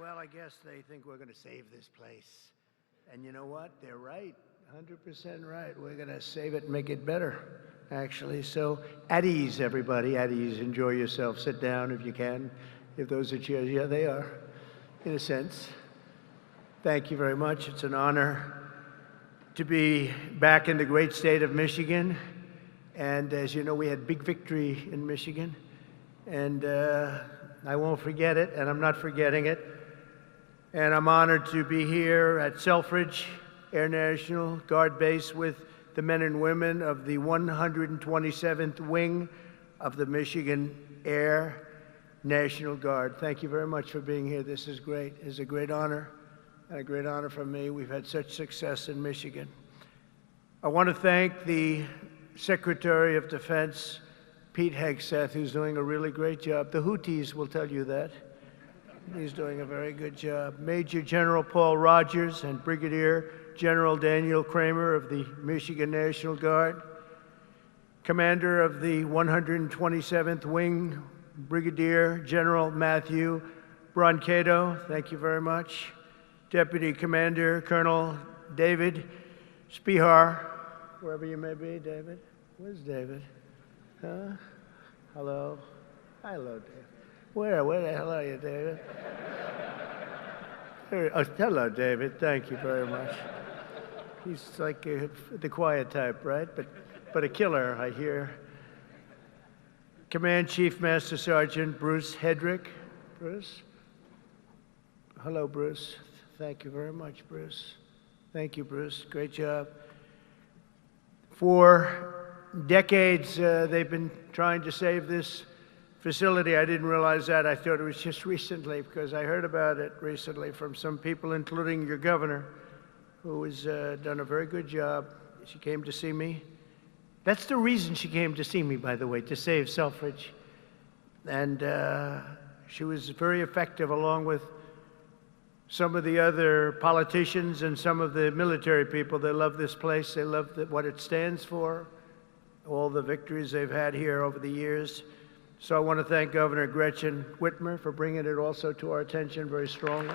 Well, I guess they think we're going to save this place. And you know what? They're right. 100% right. We're going to save it and make it better, actually. So at ease, everybody. At ease. Enjoy yourself. Sit down if you can. If those are chairs. Yeah, they are, in a sense. Thank you very much. It's an honor to be back in the great state of Michigan. And as you know, we had big victory in Michigan. And I won't forget it, and I'm not forgetting it. And I'm honored to be here at Selfridge National Guard Base with the men and women of the 127th Wing of the Michigan Air National Guard. Thank you very much for being here. This is great. It's a great honor, and a great honor for me. We've had such success in Michigan. I want to thank the Secretary of Defense, Pete Hegseth, who's doing a really great job. The Houthis will tell you that. He's doing a very good job. Major General Paul Rogers and Brigadier General Daniel Kramer of the Michigan National Guard. Commander of the 127th Wing, Brigadier General Matthew Brancato, thank you very much. Deputy Commander Colonel David Spihar, wherever you may be, David. Where's David? Huh? Hello? Hello, David. Where the hell are you, David? Oh, hello, David. Thank you very much. He's like the quiet type, right? But a killer, I hear. Command Chief Master Sergeant Bruce Hedrick. Bruce? Hello, Bruce. Thank you very much, Bruce. Thank you, Bruce. Great job. For decades, they've been trying to save this facility. I didn't realize that. I thought it was just recently, because I heard about it recently from some people, including your governor, who has done a very good job. She came to see me. That's the reason she came to see me, by the way, to save Selfridge. And she was very effective, along with some of the other politicians and some of the military people. They love this place. They love what it stands for, all the victories they've had here over the years. So I want to thank Governor Gretchen Whitmer for bringing it also to our attention very strongly.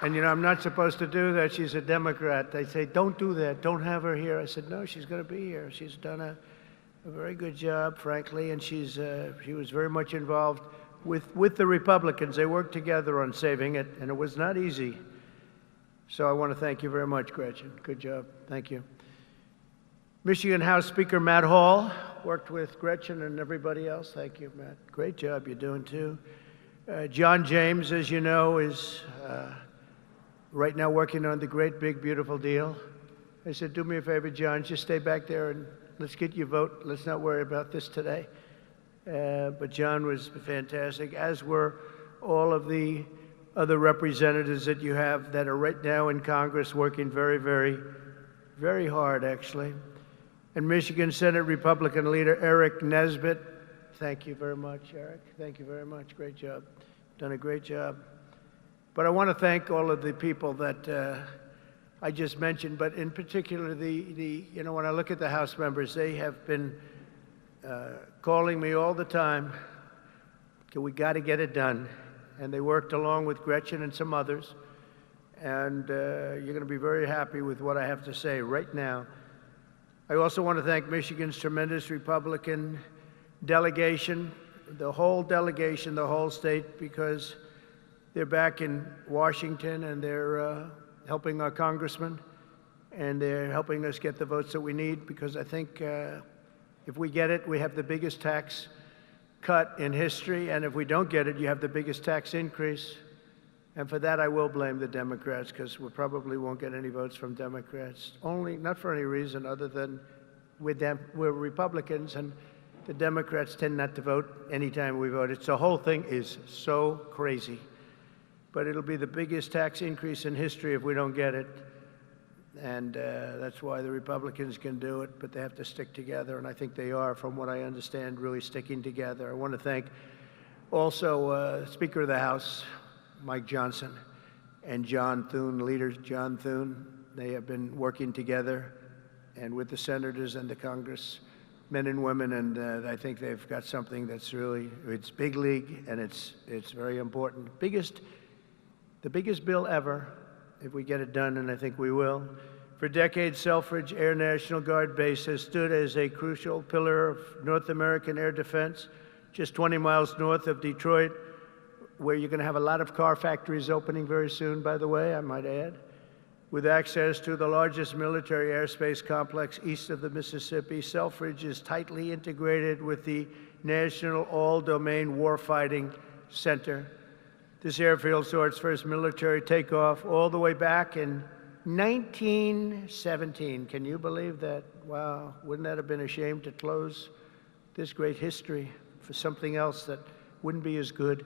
And, you know, I'm not supposed to do that. She's a Democrat. They say, don't do that. Don't have her here. I said, no, she's going to be here. She's done a very good job, frankly, and she was very much involved with the Republicans. They worked together on saving it, and it was not easy. So I want to thank you very much, Gretchen. Good job. Thank you. Michigan House Speaker Matt Hall worked with Gretchen and everybody else. Thank you, Matt. Great job you're doing, too. John James, as you know, is right now working on the great, big, beautiful deal. I said, do me a favor, John, just stay back there and let's get your vote. Let's not worry about this today. But John was fantastic, as were all of the other representatives that you have that are right now in Congress working very, very, very hard, actually. And Michigan Senate Republican leader Eric Nesbitt, thank you very much, Eric. Thank you very much. Great job. Done a great job. But I want to thank all of the people that I just mentioned, but in particular, you know, when I look at the House members, they have been calling me all the time, we got to get it done. And they worked along with Gretchen and some others. And you're going to be very happy with what I have to say right now. I also want to thank Michigan's tremendous Republican delegation, the whole delegation, the whole state, because they're back in Washington and they're helping our congressman, and they're helping us get the votes that we need, because I think if we get it, we have the biggest tax cut in history, and if we don't get it, you have the biggest tax increase. And for that, I will blame the Democrats, because we probably won't get any votes from Democrats. Not for any reason other than we're Republicans, and the Democrats tend not to vote anytime we vote. The whole thing is so crazy. But it'll be the biggest tax increase in history if we don't get it. And that's why the Republicans can do it, but they have to stick together, and I think they are, from what I understand, really sticking together. I want to thank also Speaker of the House, Mike Johnson, and John Thune, leader John Thune. They have been working together and with the senators and the Congress, men and women, and I think they've got something that's really, it's big league, and it's very important. The biggest bill ever, if we get it done, and I think we will. For decades, Selfridge Air National Guard Base has stood as a crucial pillar of North American air defense, just 20 miles north of Detroit, where you're going to have a lot of car factories opening very soon, by the way, I might add, with access to the largest military airspace complex east of the Mississippi. Selfridge is tightly integrated with the National All-Domain Warfighting Center. This airfield saw its first military takeoff all the way back in 1917. Can you believe that? Wow, wouldn't that have been a shame to close this great history for something else that wouldn't be as good?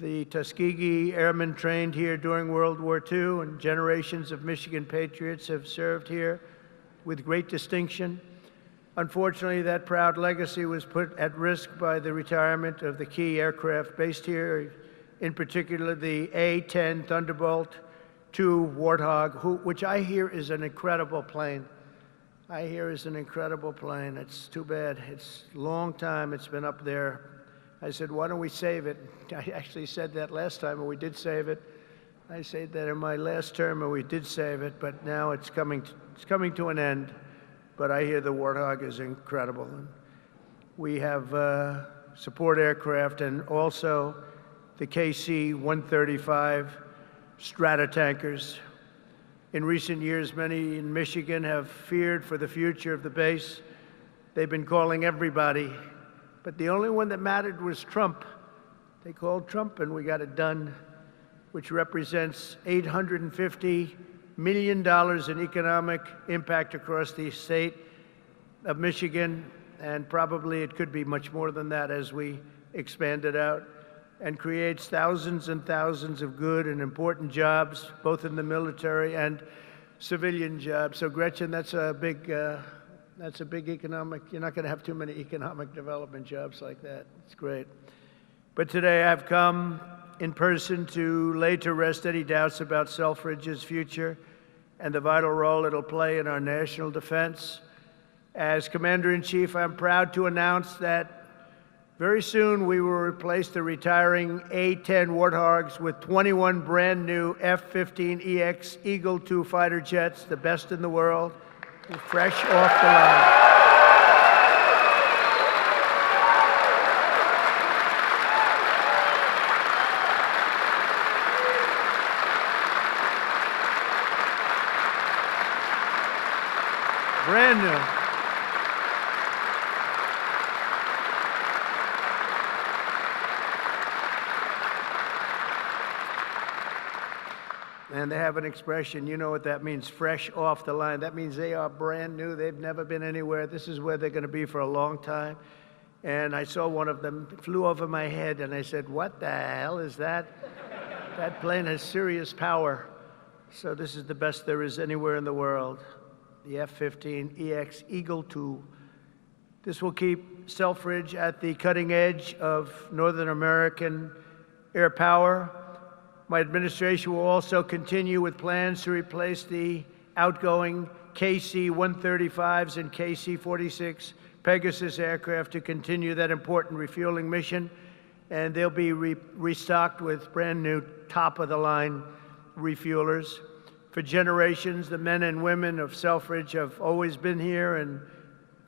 The Tuskegee Airmen trained here during World War II, and generations of Michigan patriots have served here with great distinction. Unfortunately, that proud legacy was put at risk by the retirement of the key aircraft based here, in particular the A-10 Thunderbolt II Warthog, which I hear is an incredible plane. I hear is an incredible plane. It's too bad. It's a long time it's been up there. I said, why don't we save it? I actually said that last time, and we did save it. I said that in my last term, and we did save it, but now it's coming to an end. But I hear the Warthog is incredible. And we have support aircraft and also the KC-135 strata tankers. In recent years, many in Michigan have feared for the future of the base. They've been calling everybody, but the only one that mattered was Trump. They called Trump, and we got it done, which represents $850 million in economic impact across the state of Michigan, and probably it could be much more than that as we expand it out, and creates thousands and thousands of good and important jobs, both in the military and civilian jobs. So Gretchen, that's a big economic, you're not going to have too many economic development jobs like that. It's great. But today I've come in person to lay to rest any doubts about Selfridge's future and the vital role it'll play in our national defense. As Commander-in-Chief, I'm proud to announce that very soon we will replace the retiring A-10 Warthogs with 21 brand new F-15EX Eagle II fighter jets, the best in the world, fresh off the line. Brand new. And they have an expression, you know what that means, fresh off the line. That means they are brand new. They've never been anywhere. This is where they're going to be for a long time. And I saw one of them flew over my head, and I said, what the hell is that? That plane has serious power. So this is the best there is anywhere in the world, the F-15EX Eagle II. This will keep Selfridge at the cutting edge of Northern American air power. My administration will also continue with plans to replace the outgoing KC-135s and KC-46 Pegasus aircraft to continue that important refueling mission, and they'll be restocked with brand new top-of-the-line refuelers. For generations, the men and women of Selfridge have always been here, and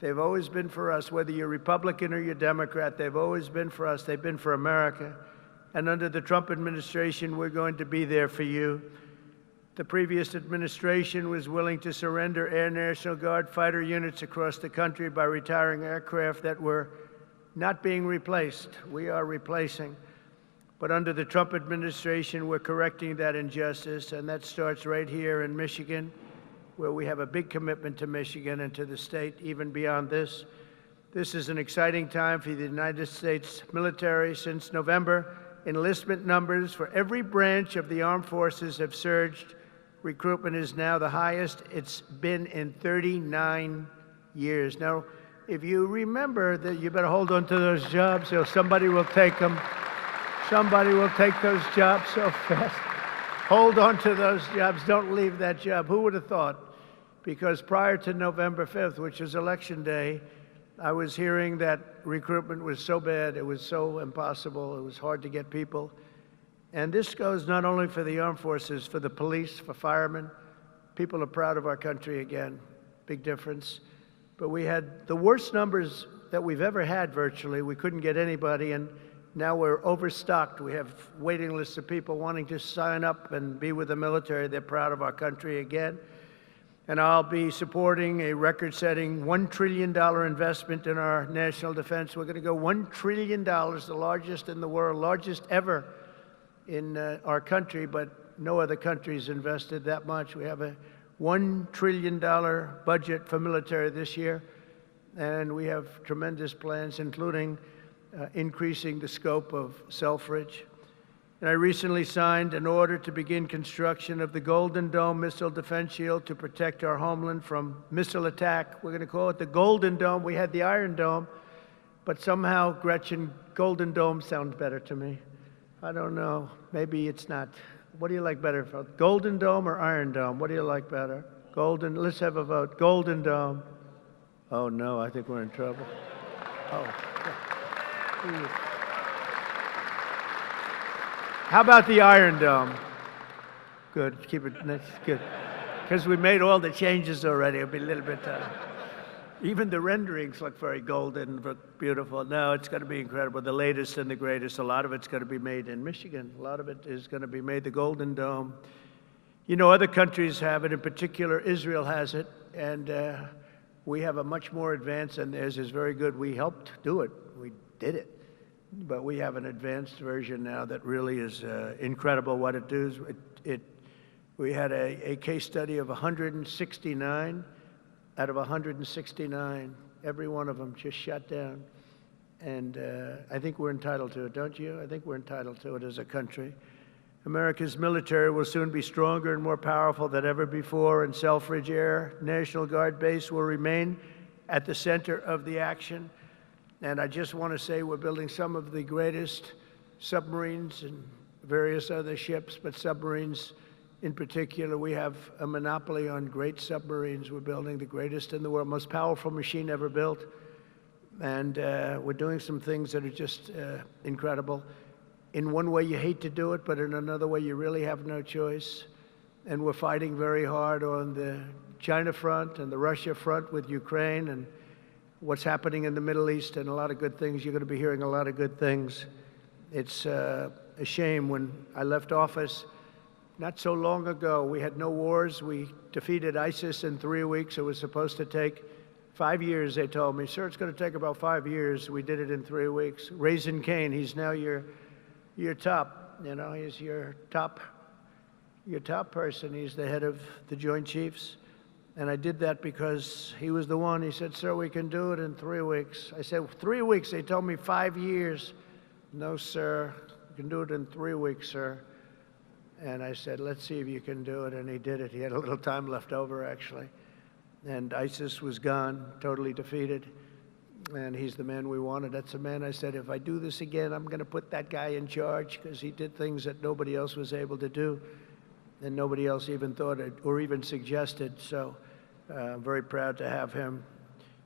they've always been for us. Whether you're Republican or you're Democrat, they've always been for us. They've been for America. And under the Trump administration, we're going to be there for you. The previous administration was willing to surrender Air National Guard fighter units across the country by retiring aircraft that were not being replaced. We are replacing. But under the Trump administration, we're correcting that injustice, and that starts right here in Michigan, where we have a big commitment to Michigan and to the state, even beyond this. This is an exciting time for the United States military. Since November, enlistment numbers for every branch of the armed forces have surged. Recruitment is now the highest it's been in 39 years. Now, if you remember that, you better hold on to those jobs or somebody will take them. Somebody will take those jobs so fast. Hold on to those jobs. Don't leave that job. Who would have thought because prior to November 5th, which is Election Day, I was hearing that recruitment was so bad, it was so impossible, it was hard to get people. And this goes not only for the armed forces, for the police, for firemen. People are proud of our country again, big difference. But we had the worst numbers that we've ever had virtually. We couldn't get anybody, and now we're overstocked. We have waiting lists of people wanting to sign up and be with the military. They're proud of our country again. And I'll be supporting a record-setting $1 trillion investment in our national defense. We're going to go $1 trillion, the largest in the world, largest ever in our country, but no other country's invested that much. We have a $1 trillion budget for military this year, and we have tremendous plans, including increasing the scope of Selfridge. And I recently signed an order to begin construction of the Golden Dome missile defense shield to protect our homeland from missile attack. We're going to call it the Golden Dome. We had the Iron Dome, but somehow, Gretchen, Golden Dome sounds better to me. I don't know. Maybe it's not. What do you like better? Golden Dome or Iron Dome? What do you like better? Golden. Let's have a vote. Golden Dome. Oh, no, I think we're in trouble. Oh. How about the Iron Dome? Good. Keep it. That's good. Because we made all the changes already. It'll be a little bit. Even the renderings look very golden, beautiful. No, it's going to be incredible. The latest and the greatest. A lot of it's going to be made in Michigan. A lot of it is going to be made the Golden Dome. You know, other countries have it. In particular, Israel has it, and we have a much more advanced, and theirs is very good. We helped do it. We did it. But we have an advanced version now that really is incredible what it does. We had a case study of 169. Out of 169, every one of them just shut down. And I think we're entitled to it, don't you? I think we're entitled to it as a country. America's military will soon be stronger and more powerful than ever before, and Selfridge National Guard base will remain at the center of the action. And I just want to say we're building some of the greatest submarines and various other ships, but submarines in particular, we have a monopoly on great submarines. We're building the greatest in the world, most powerful machine ever built. And we're doing some things that are just incredible. In one way, you hate to do it, but in another way, you really have no choice. And we're fighting very hard on the China front and the Russia front with Ukraine and what's happening in the Middle East, and a lot of good things. You're going to be hearing a lot of good things. It's a shame. When I left office not so long ago, we had no wars. We defeated ISIS in 3 weeks. It was supposed to take 5 years, they told me. Sir, it's going to take about 5 years. We did it in 3 weeks. Raising Cain, he's now your top, you know, he's your top person. He's the head of the Joint Chiefs. And I did that because he was the one. He said, sir, we can do it in 3 weeks. I said, 3 weeks? They told me 5 years. No, sir, you can do it in 3 weeks, sir. And I said, let's see if you can do it. And he did it. He had a little time left over, actually. And ISIS was gone, totally defeated. And he's the man we wanted. That's the man I said, if I do this again, I'm going to put that guy in charge, because he did things that nobody else was able to do. And nobody else even thought it or even suggested. So I'm very proud to have him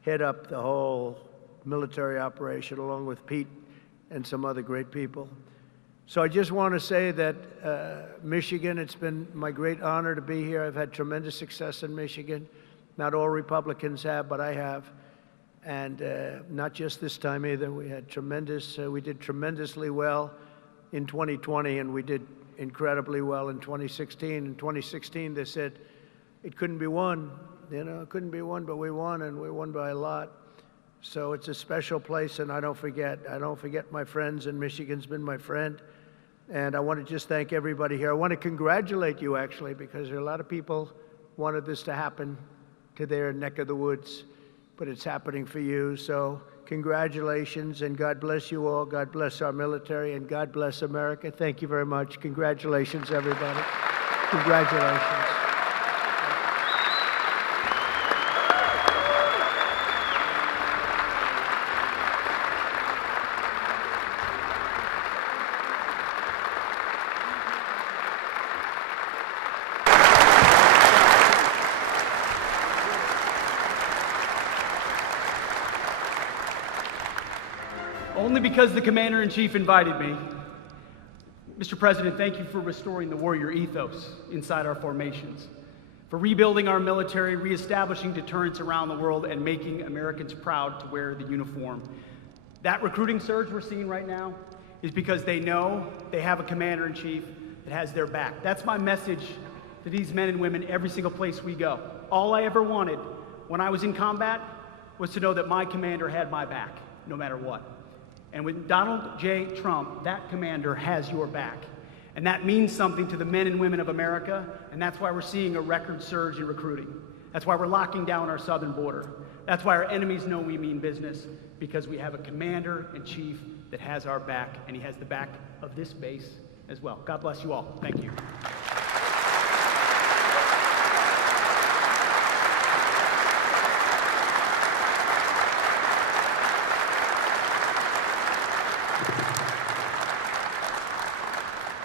head up the whole military operation, along with Pete and some other great people. So I just want to say that Michigan, it's been my great honor to be here. I've had tremendous success in Michigan. Not all Republicans have, but I have. And not just this time either. We had we did tremendously well in 2020, and we did incredibly well in 2016. In 2016, they said it couldn't be won. You know, it couldn't be won, but we won, and we won by a lot. So it's a special place, and I don't forget my friends, and Michigan's been my friend. And I want to just thank everybody here. I want to congratulate you, actually, because there are a lot of people wanted this to happen to their neck of the woods, but it's happening for you. So congratulations, and God bless you all. God bless our military, and God bless America. Thank you very much. Congratulations, everybody. Congratulations. Only because the Commander-in-Chief invited me. Mr. President, thank you for restoring the warrior ethos inside our formations, for rebuilding our military, reestablishing deterrence around the world, and making Americans proud to wear the uniform. That recruiting surge we're seeing right now is because they know they have a Commander-in-Chief that has their back. That's my message to these men and women every single place we go. All I ever wanted when I was in combat was to know that my commander had my back, no matter what. And with Donald J. Trump, that commander has your back. And that means something to the men and women of America, and that's why we're seeing a record surge in recruiting. That's why we're locking down our southern border. That's why our enemies know we mean business, because we have a Commander-in-Chief that has our back, and he has the back of this base as well. God bless you all. Thank you.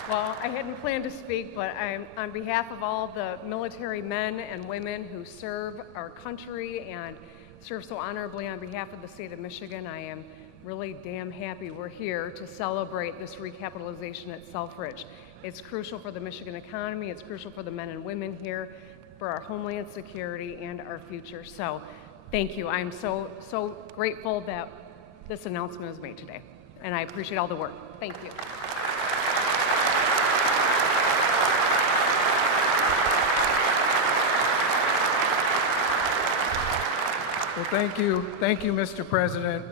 Well, I hadn't planned to speak, but I'm on behalf of all the military men and women who serve our country and serve so honorably on behalf of the state of Michigan. I am really damn happy we're here to celebrate this recapitalization at Selfridge. It's crucial for the Michigan economy, it's crucial for the men and women here, for our homeland security and our future. So thank you. I'm so grateful that this announcement was made today, and I appreciate all the work. Thank you. Well, thank you, Mr. President.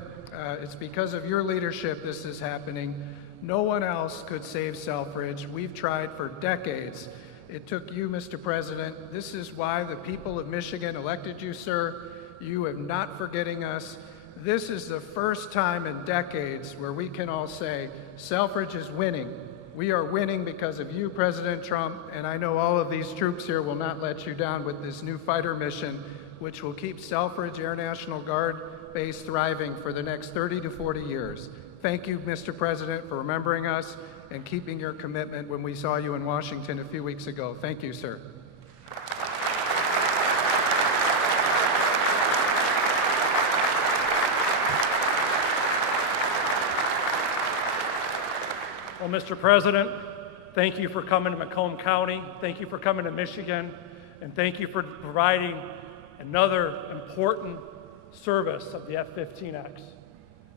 It's because of your leadership this is happening. No one else could save Selfridge. We've tried for decades. It took you, Mr. President. This is why the people of Michigan elected you, sir. You are not forgetting us. This is the first time in decades where we can all say, Selfridge is winning. We are winning because of you, President Trump, and I know all of these troops here will not let you down with this new fighter mission, which will keep Selfridge Air National Guard base thriving for the next 30 to 40 years. Thank you, Mr. President, for remembering us and keeping your commitment when we saw you in Washington a few weeks ago. Thank you, sir. Well, Mr. President, thank you for coming to Macomb County. Thank you for coming to Michigan. And thank you for providing another important service of the F-15X.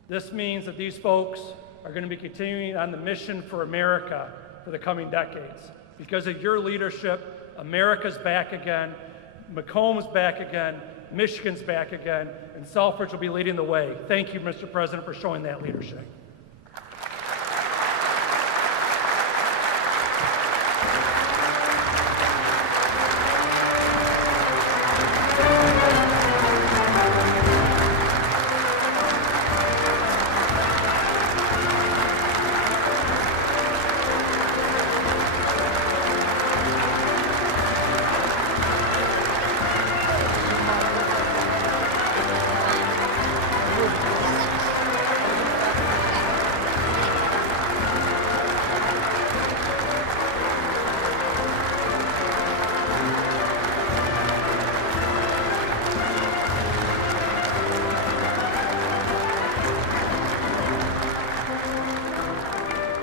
This means that these folks are going to be continuing on the mission for America for the coming decades. Because of your leadership, America's back again, Macomb's back again, Michigan's back again, and Selfridge will be leading the way. Thank you, Mr. President, for showing that leadership.